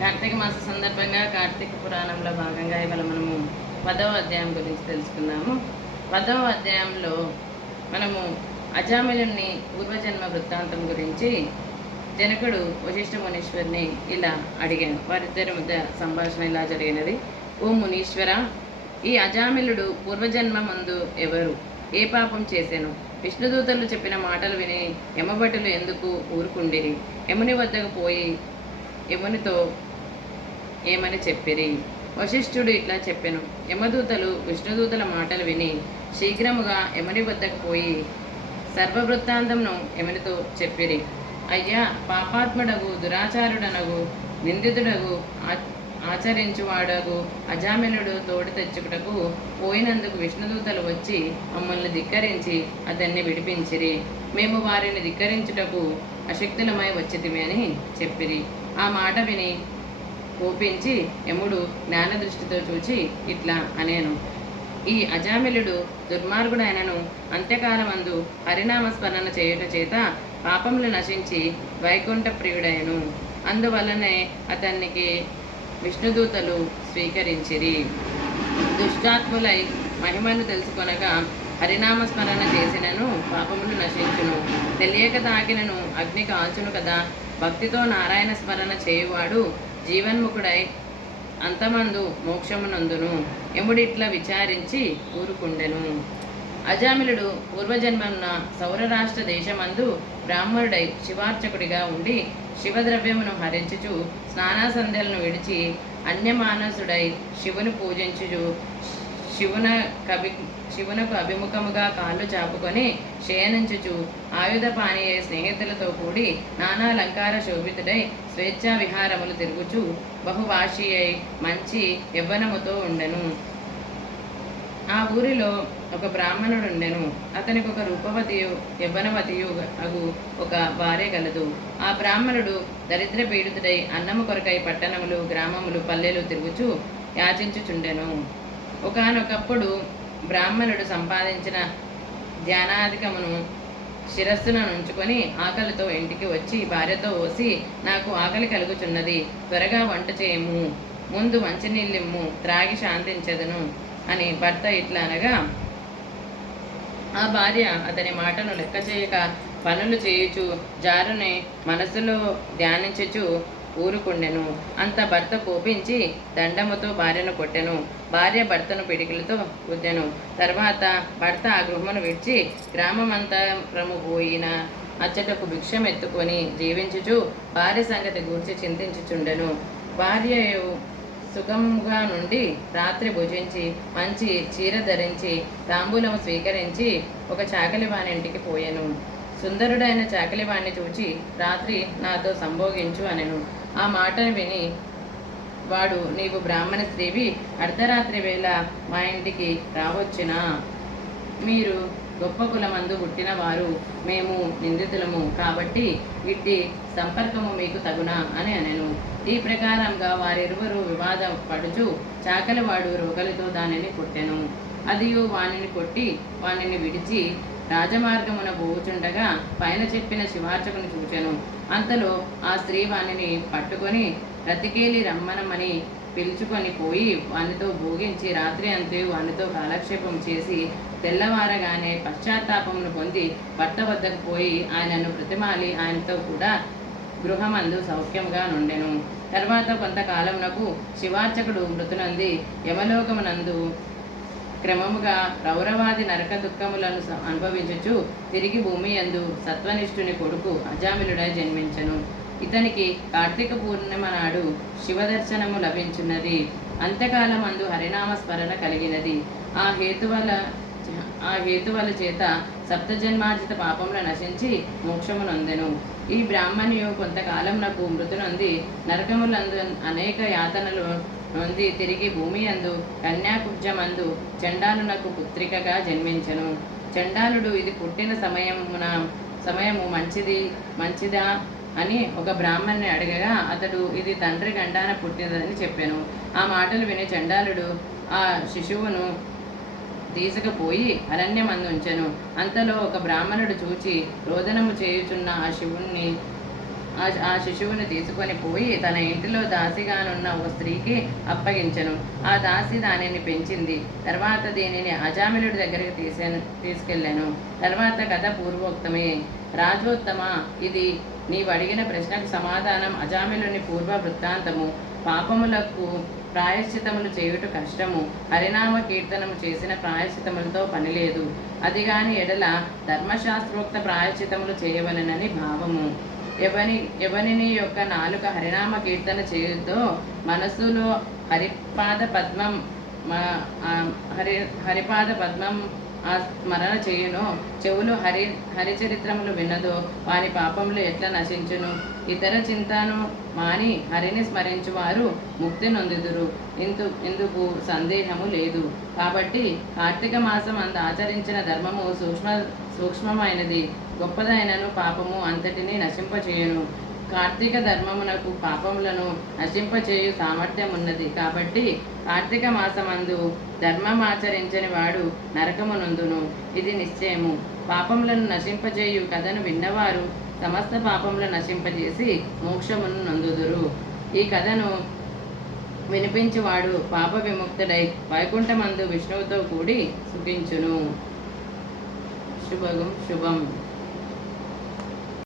కార్తీక మాస సందర్భంగా కార్తీక పురాణంలో భాగంగా ఇవాళ మనము పదవ అధ్యాయం గురించి తెలుసుకుందాము. పదవ అధ్యాయంలో మనము అజామిలుని పూర్వజన్మ వృత్తాంతం గురించి జనకుడు వశిష్ఠ మునీశ్వరిని ఇలా అడిగాను వారిద్దరి మధ్య సంభాషణ ఇలా జరిగినది? ఓ మునీశ్వర ఈ అజామిలుడు పూర్వజన్మ ముందు ఎవరు? ఏ పాపం చేశాను విష్ణుదూతలు చెప్పిన మాటలు విని యమభటులు ఎందుకు ఊరుకుండిరి? యముని వద్దకు పోయి యమునితో ఏమని చెప్పిరి? వశిష్ఠుడు ఇట్లా చెప్పెను. యమదూతలు విష్ణుదూతల మాటలు విని శీఘ్రముగా యముని వద్దకు పోయి సర్వవృత్తాంతంను యమునితో చెప్పిరి. అయ్యా పాపాత్ముడగు దురాచారుడనగు నిందితుడగు ఆచరించువాడగు అజామినుడు తోడు తెచ్చుటకు పోయినందుకు విష్ణుదూతలు వచ్చి మమ్మల్ని ధిక్కరించి అతన్ని విడిపించిరి. మేము వారిని ధిక్కరించుటకు అశక్తులమై వచ్చితిమి అని చెప్పిరి. ఆ మాట విని కోపించి యముడు జ్ఞాన దృష్టితో చూచి ఇట్లా అనేను. ఈ అజామిలుడు దుర్మార్గుడైనను అంత్యకాలమందు హరినామ స్మరణ చేయుట చేత పాపములు నశించి వైకుంఠ ప్రియుడైను అందువలనే అతనికి విష్ణుదూతలు స్వీకరించిరి. దుష్టాత్ములై మహిమను తెలుసుకొనగా హరినామ స్మరణ చేసినను పాపములు నశించును. తెలియక తాకినను అగ్ని కాల్చును కదా భక్తితో నారాయణ స్మరణ చేయువాడు జీవన్ముఖుడై అంతమందు మోక్షమునందును ఎముడిట్లా విచారించి ఊరుకుండెను. అజామిలుడు పూర్వజన్మమున సౌరరాష్ట్ర దేశమందు బ్రాహ్మణుడై శివార్చకుడిగా ఉండి శివద్రవ్యమును హరించుచు స్నానాసంధ్యలను విడిచి అన్యమానసుడై శివుని పూజించుచు శివున కవి శివునకు అభిముఖముగా కాళ్ళు చాపుకొని శయనించుచు ఆయుధ పానీయ స్నేహితులతో కూడి నానాలంకార శోభితుడై స్వేచ్ఛా విహారములు తిరుగుచు బహుభాషి అయి మంచి యవ్వనముతో ఉండెను. ఆ ఊరిలో ఒక బ్రాహ్మణుడు ఉండెను అతనికి ఒక రూపవతియు యవ్వనవతియు అగు ఒక భార్య కలదు. ఆ బ్రాహ్మణుడు దరిద్ర పీడితుడై అన్నము కొరకై పట్టణములు గ్రామములు పల్లెలు తిరుగుచు యాచించుచుండెను. ఒకానొకప్పుడు బ్రాహ్మణుడు సంపాదించిన ధ్యానాధికమును శిరస్సున ఉంచుకొని ఆకలితో ఇంటికి వచ్చి భార్యతో ఓసి నాకు ఆకలి కలుగుచున్నది త్వరగా వంట చేయము ముందు మంచినీళ్ళిమ్ము త్రాగి శాంతించదును అని భర్త ఇట్లా అనగా ఆ భార్య అతని మాటను లెక్క చేయక పనులు చేయుచు జారుని మనసులో ధ్యానించుచు ఊరుకుండెను. అంత భర్త కోపించి దండముతో భార్యను కొట్టెను. భార్య భర్తను పిడికిలతో గుద్దెను తర్వాత భర్త ఆ గృహమును విడిచి గ్రామమంతరము పోయిన అచ్చటకు భిక్షం ఎత్తుకొని జీవించుచు భార్య సంగతి గూర్చి చింతించుచుండెను. భార్య సుఖముగా నుండి రాత్రి భుజించి మంచి చీర ధరించి తాంబూలము స్వీకరించి ఒక చాకలివాని ఇంటికి పోయాను. సుందరుడైన చాకలివాణ్ణి చూచి రాత్రి నాతో సంభోగించు అనెను. ఆ మాటను విని వాడు నీవు బ్రాహ్మణ స్త్రీవి అర్ధరాత్రి వేళ మా ఇంటికి రావచ్చునా? మీరు గొప్ప కులమందు పుట్టిన వారు మేము నిందితులము కాబట్టి ఇట్టి సంపర్కము మీకు తగునా అని అనెను. ఈ ప్రకారంగా వారిరువురు వివాదం పడుచు చాకలివాడు రోగలితో దానిని పుట్టెను. అదియు వానిని కొట్టి వానిని విడిచి రాజమార్గమున పోవుచుండగా పైన చెప్పిన శివార్చకుని చూచెను. అంతలో ఆ స్త్రీ వానిని పట్టుకొని రతికేలి రమ్మనమని పిలుచుకొని పోయి వానితో భోగించి రాత్రి అంతే వానితో కాలక్షేపం చేసి తెల్లవారగానే పశ్చాత్తాపమును పొంది భర్త వద్దకు పోయి ఆయనను ప్రతిమాలి. ఆయనతో కూడా గృహమందు సౌఖ్యంగా నుండెను. తర్వాత కొంతకాలమునకు శివార్చకుడు మృతునంది యమలోకమునందు క్రమముగా రౌరవాది నరక దుఃఖములను అనుభవించుచు తిరిగి భూమి యందు సత్వనిష్ఠుని కొడుకు అజామిలుడై జన్మించను. ఇతనికి కార్తీక పూర్ణిమ నాడు శివదర్శనము లభించున్నది. అంత్యకాలమందు హరినామ స్మరణ కలిగినది. ఆ హేతువల ఆ హేతువల చేత సప్తజన్మార్జిత పాపములు నశించి మోక్షము నొందెను ఈ బ్రాహ్మణియు కొంతకాలం నాకు మృతునంది నరకములందు అనేక యాతనలు నొంది తిరిగి భూమి అందు కన్యాకుబ్జమందు చండాలునకు పుత్రికగా జన్మించెను. చండాలుడు ఇది పుట్టిన సమయమున సమయము మంచిది మంచిదా అని ఒక బ్రాహ్మణ్ణి అడగగా అతడు ఇది తండ్రి గండాన పుట్టినదని చెప్పాను. ఆ మాటలు విని చండాలుడు ఆ శిశువును తీసుకుపోయి అరణ్యమందు ఉంచెను అంతలో ఒక బ్రాహ్మణుడు చూచి రోదనము చేయుచున్న ఆ శివుణ్ణి ఆ శిశువును తీసుకొని పోయి తన ఇంటిలో దాసిగానున్న ఒక స్త్రీకి అప్పగించను. ఆ దాసి దానిని పెంచింది. తర్వాత దీనిని అజామిలుడి దగ్గరికి తీసాను తీసుకెళ్ళాను. తర్వాత కథ పూర్వోక్తమే. రాజోత్తమ ఇది నీవు అడిగిన ప్రశ్నకు సమాధానం అజామిలుని పూర్వ వృత్తాంతము. పాపములకు ప్రాయశ్చితములు చేయుట కష్టము. హరినామ కీర్తనము చేసిన ప్రాయశ్చితములతో పనిలేదు. అది గాని ఎడల ధర్మశాస్త్రోక్త ప్రాయశ్చితములు చేయవలనని భావము. ఎవని ఎవనిని యొక్క నాలుక హరినామ కీర్తన చేయుతో మనస్సులో హరిపాద పద్మం మ- హరి హరిపాద పద్మం ఆ స్మరణ చేయును. చెవులు హరి హరిచరిత్రములు విన్నదో వాని పాపములు ఎట్లా నశించును? ఇతర చింతను మాని హరిని స్మరించువారు ముక్తి నొందుదురు. ఇందు ఇందుకు సందేహము లేదు. కాబట్టి కార్తీక మాసం అంత ఆచరించిన ధర్మము సూక్ష్మ సూక్ష్మమైనది. గొప్పదైనను పాపము అంతటిని నశింపచేయను. కార్తీక ధర్మమునకు పాపములను నశింపచేయు సామర్థ్యం ఉన్నది కాబట్టి కార్తీక మాసమందు ధర్మం ఆచరించని వాడు నరకమునందును. ఇది నిశ్చయము. పాపములను నశింపజేయు కథను విన్నవారు సమస్త పాపములను నశింపజేసి మోక్షమును నందుదురు. ఈ కథను వినిపించువాడు పాప విముక్తుడై వైకుంఠమందు విష్ణువుతో కూడి సుఖించును. శుభగం శుభం.